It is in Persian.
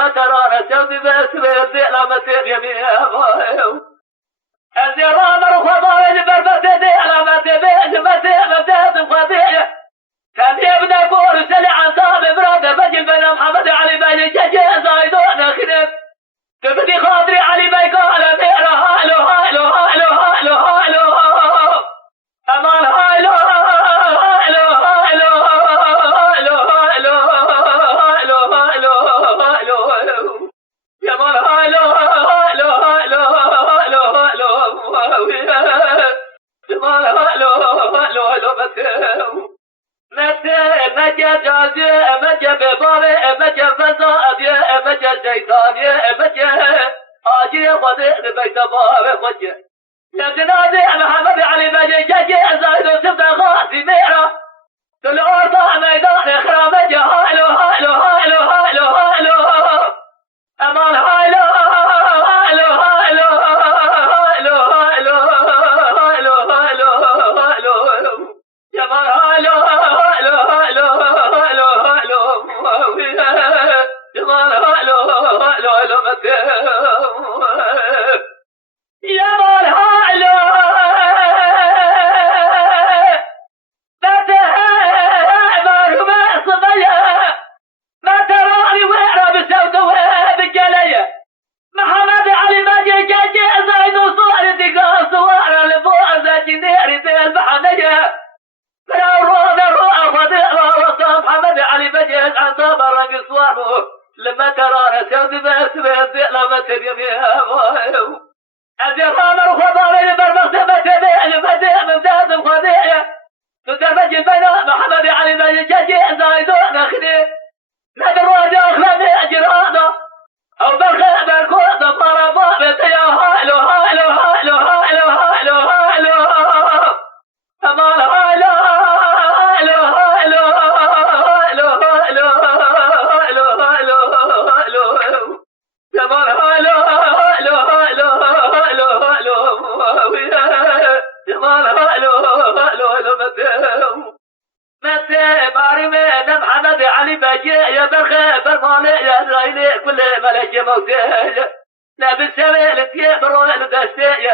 لما ترى رسول بسر لما تبي الزرام الخضار بربت دي لما تبي متى فضيع كان يبدا كور سلع عن صاب براد بجل بن محمد علي بن جاج زايدون خرب تبدي خاطري علي بن قال ميرا هالو هالو هالو هالو هالو امان هالو هالو هالو هالو هالو هالو هالو هالو يا مان هالو هالو هالو هالو هالو يا مان هالو هالو هالو متى جازي متى بباري متى فسادي متى شيطاني متى آجي خذي بيت بابي خذي يا جنازي محمد علي بن جاج زايد سبت خاصي ميرا الأرض ميدان خرامج هالو هالو هالو هالو هالو أمان هالو هالو هالو هالو هالو هالو هالو هالو يا مان هالو هالو هالو هالو هالو يا مان هالو هالو هالو يا مان هالو متى ما صبيا ما تراني ويرا بسود وبجلية محمد علي بن جاج زايد وصور دقا صور لبوزة جنيري بالبحنية محمد علي بجاج عن صبر قصوانه لما ترى رسول بس لما تبي الزرام الخضار برمختبة بين ممتاز خضيع تتفج بين محمد علي بن جاج زايدون خدي نادر وجه خلاني اجرانا او بالخيبر كود ضربا بيتيا هالو هالو هالو هالو هالو هالو امان هالو هالو هالو هالو هالو هالو هالو هالو امان هالو هالو هالو هالو هالو امان هالو هالو هالو متى بارمي محمد علي بجي يا بالخيبر مالي يا زايلي كل ملك موتي لا بالسويل تيبرو الدستي